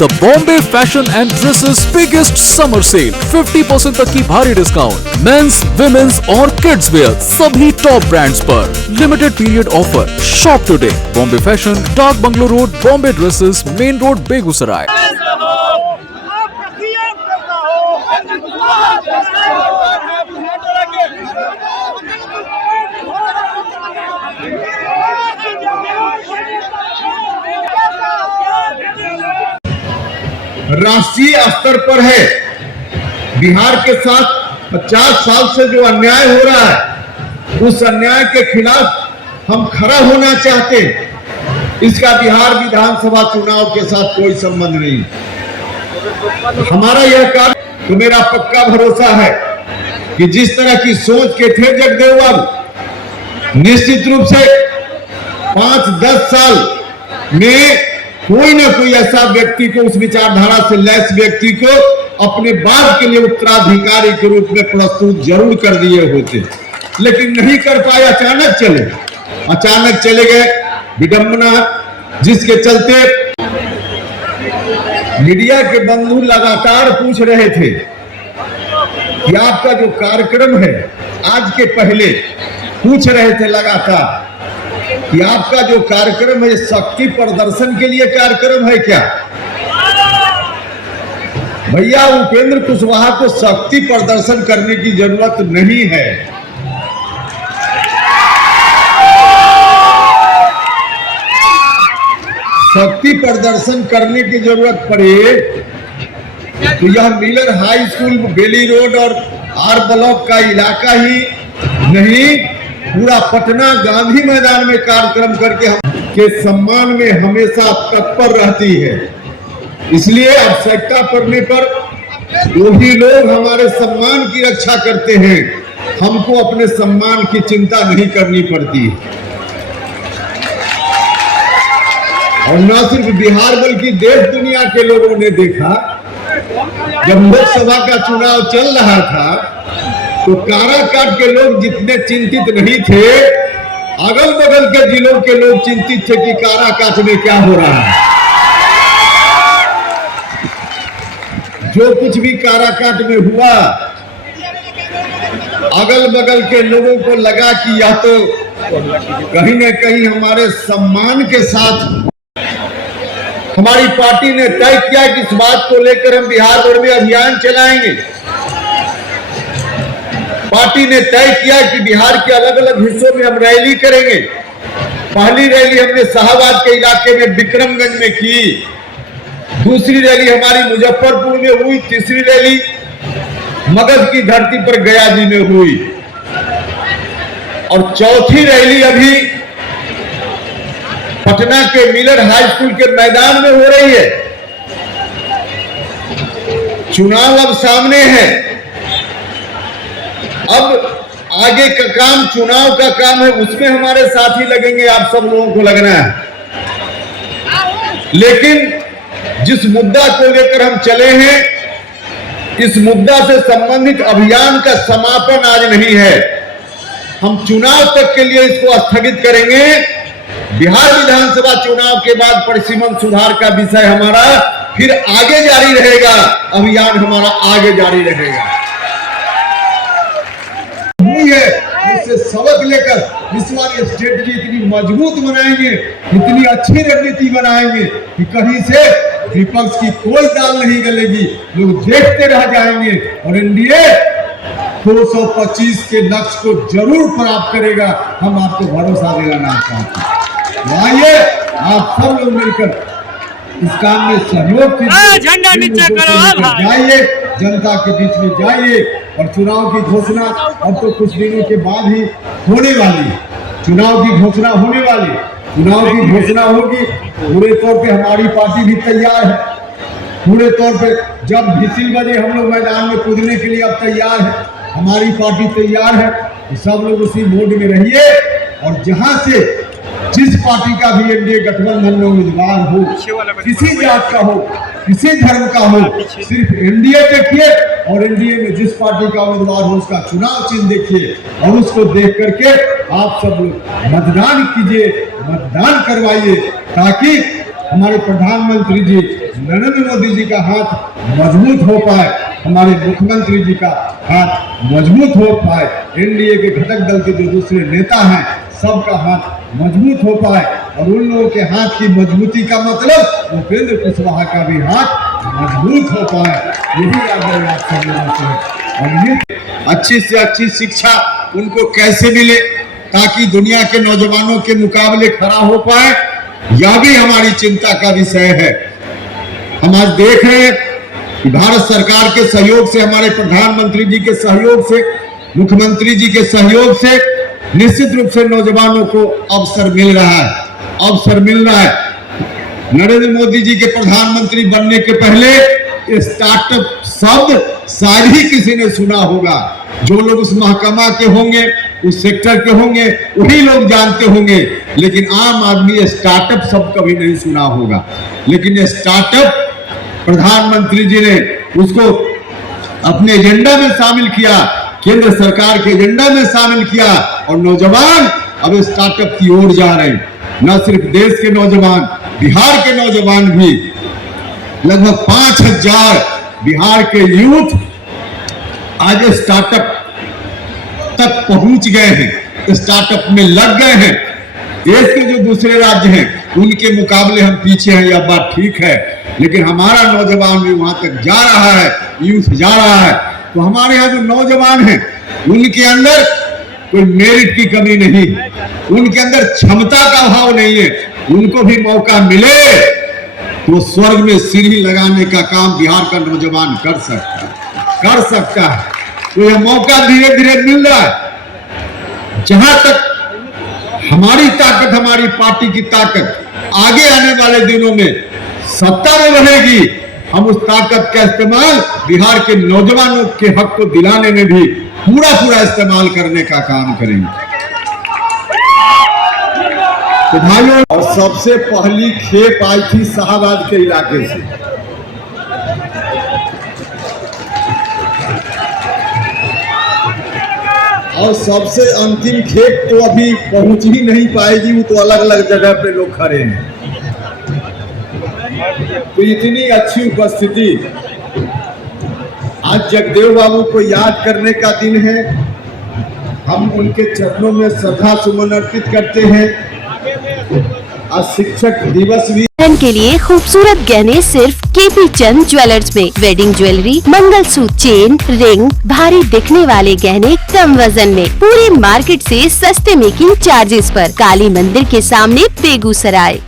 The Bombay fashion and dresses biggest summer sale, 50% तक की भारी डिस्काउंट, मेंस, विमेंस और किड्स वेयर सभी टॉप ब्रांड्स पर। Limited period offer. Shop today. Bombay fashion, Dak bungalow road, Bombay dresses, main road, Begusarai. राष्ट्रीय स्तर पर है। बिहार के साथ 50 साल से जो अन्याय हो रहा है, उस अन्याय के खिलाफ हम खड़ा होना चाहते हैं। इसका बिहार विधानसभा चुनाव के साथ कोई संबंध नहीं। हमारा यह कार्य, तो मेरा पक्का भरोसा है कि जिस तरह की सोच के थे जगदेव बाबू, निश्चित रूप से 5-10 साल में कोई ना कोई ऐसा व्यक्ति को, उस विचारधारा से लैस व्यक्ति को अपने बाप के लिए उत्तराधिकारी के रूप में प्रस्तुत जरूर कर दिए होते, लेकिन नहीं कर पाए। अचानक चले गए। विडंबना, जिसके चलते मीडिया के बंधु लगातार पूछ रहे थे कि आपका जो कार्यक्रम है, आज के पहले पूछ रहे थे लगातार कि आपका जो कार्यक्रम है, शक्ति प्रदर्शन के लिए कार्यक्रम है क्या? भैया, उपेंद्र कुशवाहा को शक्ति प्रदर्शन करने की जरूरत नहीं है। शक्ति प्रदर्शन करने की जरूरत पड़े तो यह मिलर हाई स्कूल, बेली रोड और आर ब्लॉक का इलाका ही नहीं, पूरा पटना गांधी मैदान में कार्यक्रम करके हम के सम्मान में हमेशा तत्पर रहती है। इसलिए आवश्यकता पड़ने पर वही लोग हमारे सम्मान की रक्षा करते हैं। हमको अपने सम्मान की चिंता नहीं करनी पड़ती। और न सिर्फ बिहार बल्कि देश दुनिया के लोगों ने देखा, जब लोकसभा का चुनाव चल रहा था तो काराकाट के लोग जितने चिंतित नहीं थे, अगल बगल के जिलों के लोग चिंतित थे कि काराकाट में क्या हो रहा है। जो कुछ भी काराकाट में हुआ, अगल बगल के लोगों को लगा कि यह तो कहीं न कहीं हमारे सम्मान के साथ। हमारी पार्टी ने तय किया कि इस बात को लेकर हम बिहार भर में अभियान चलाएंगे। पार्टी ने तय किया कि बिहार के अलग अलग हिस्सों में हम रैली करेंगे। पहली रैली हमने शाहबाद के इलाके में विक्रमगंज में की, दूसरी रैली हमारी मुजफ्फरपुर में हुई, तीसरी रैली मगध की धरती पर गया जी में हुई और चौथी रैली अभी पटना के मिलर हाई स्कूल के मैदान में हो रही है। चुनाव अब सामने है। अब आगे का काम, चुनाव का काम है, उसमें हमारे साथी लगेंगे, आप सब लोगों को लगना है। लेकिन जिस मुद्दा को लेकर हम चले हैं, इस मुद्दा से संबंधित अभियान का समापन आज नहीं है। हम चुनाव तक के लिए इसको स्थगित करेंगे। बिहार विधानसभा चुनाव के बाद परिसीमन सुधार का विषय हमारा फिर आगे जारी रहेगा, अभियान हमारा आगे जारी रहेगा। इससे सबक लेकर इस बार स्ट्रेटजी इतनी मजबूत बनाएंगे, इतनी अच्छी रणनीति बनाएंगे कि कहीं से विपक्ष की कोई दाल नहीं गलेगी। लोग देखते रह जाएंगे और एनडीए 225 के लक्ष्य को जरूर प्राप्त करेगा। हम आपको भरोसा दिलाना चाहते हैं। आइए आप सब लोग मिलकर इस काम में सहयोग कीजिए, झंडा नीचे करो, जाइए जनता के बीच में जाइए। और चुनाव की घोषणा अब तो कुछ दिनों के बाद ही होने वाली है। चुनाव की घोषणा होने वाली, चुनाव की घोषणा होगी। पूरे तौर पे हमारी पार्टी भी तैयार है। पूरे तौर पे जब विसिल बजे हम लोग मैदान में कूदने के लिए अब तैयार है। हमारी पार्टी तैयार है। सब लोग उसी मोड में रहिए और जहां से जिस पार्टी का भी एनडीए गठबंधन में उम्मीदवार हो, किसी जात का हो, किसी धर्म का हो, सिर्फ एनडीए देखिए और एनडीए में जिस पार्टी का उम्मीदवार हो उसका चुनाव चिन्ह देखिए और उसको देख करके आप सब लोग मतदान कीजिए, मतदान करवाइए, ताकि हमारे प्रधानमंत्री जी नरेंद्र मोदी जी का हाथ मजबूत हो पाए, हमारे मुख्यमंत्री जी का हाथ मजबूत हो पाए, एनडीए के घटक दल के जो दूसरे नेता हैं सबका हाथ मजबूत हो पाए, और उन लोगों के हाथ की मजबूती का मतलब उपेंद्र कुशवाहा का भी हाथ मजबूत हो पाए, यही आगे आप सब लोगों से। और ये अच्छी से अच्छी शिक्षा उनको कैसे मिले ताकि दुनिया के नौजवानों के मुकाबले खड़ा हो पाए, यह भी हमारी चिंता का विषय है। हम आज देख रहे हैं कि भारत सरकार के सहयोग से, हमारे प्रधानमंत्री जी के सहयोग से, मुख्यमंत्री जी के सहयोग से निश्चित रूप से नौजवानों को अवसर मिल रहा है। नरेंद्र मोदी जी के प्रधानमंत्री बनने के पहले स्टार्टअप शब्द शायद ही किसी ने सुना होगा। जो लोग उस महकमा के होंगे, उस सेक्टर के होंगे, वही लोग जानते होंगे, लेकिन आम आदमी स्टार्टअप शब्द कभी नहीं सुना होगा। लेकिन ये स्टार्टअप प्रधानमंत्री जी ने उसको अपने एजेंडा में शामिल किया, केंद्र सरकार के एजेंडा में शामिल किया, और नौजवान अब स्टार्टअप की ओर जा रहे हैं। न सिर्फ देश के नौजवान, बिहार के नौजवान भी, लगभग 5000 बिहार के यूथ आज स्टार्टअप तक पहुंच गए हैं, स्टार्टअप में लग गए हैं। देश के जो दूसरे राज्य हैं उनके मुकाबले हम पीछे हैं, यह बात ठीक है, लेकिन हमारा नौजवान भी वहां तक जा रहा है, यूथ जा रहा है। तो हमारे यहाँ जो नौजवान हैं उनके अंदर कोई मेरिट की कमी नहीं, उनके अंदर क्षमता का अभाव नहीं है। उनको भी मौका मिले तो स्वर्ग में सीढ़ी लगाने का काम बिहार का नौजवान कर सकता है। तो यह मौका धीरे धीरे मिल रहा है। जहां तक हमारी ताकत, हमारी पार्टी की ताकत आगे आने वाले दिनों में सत्ता में रहेगी, हम उस ताकत का इस्तेमाल बिहार के नौजवानों के हक को दिलाने में भी पूरा इस्तेमाल करने का काम करेंगे। तो भाइयों, और सबसे पहली खेप आई थी शाहबाद के इलाके से। और सबसे अंतिम खेप तो अभी पहुंच ही नहीं पाएगी, वो तो अलग अलग जगह पे लोग खड़े हैं। तो इतनी अच्छी उपस्थिति, आज जगदेव बाबू को याद करने का दिन है। हम उनके चरणों में श्रद्धा सुमन अर्पित करते हैं। आज शिक्षक दिवस भी के लिए खूबसूरत गहने सिर्फ केपी चंद ज्वेलर्स में। Wedding jewellery, mangalsutra, chain, ring, भारी दिखने वाले गहने कम वजन में, पूरे मार्केट से सस्ते मेकिंग चार्जेस पर। काली मंदिर के सामने, बेगूसराय।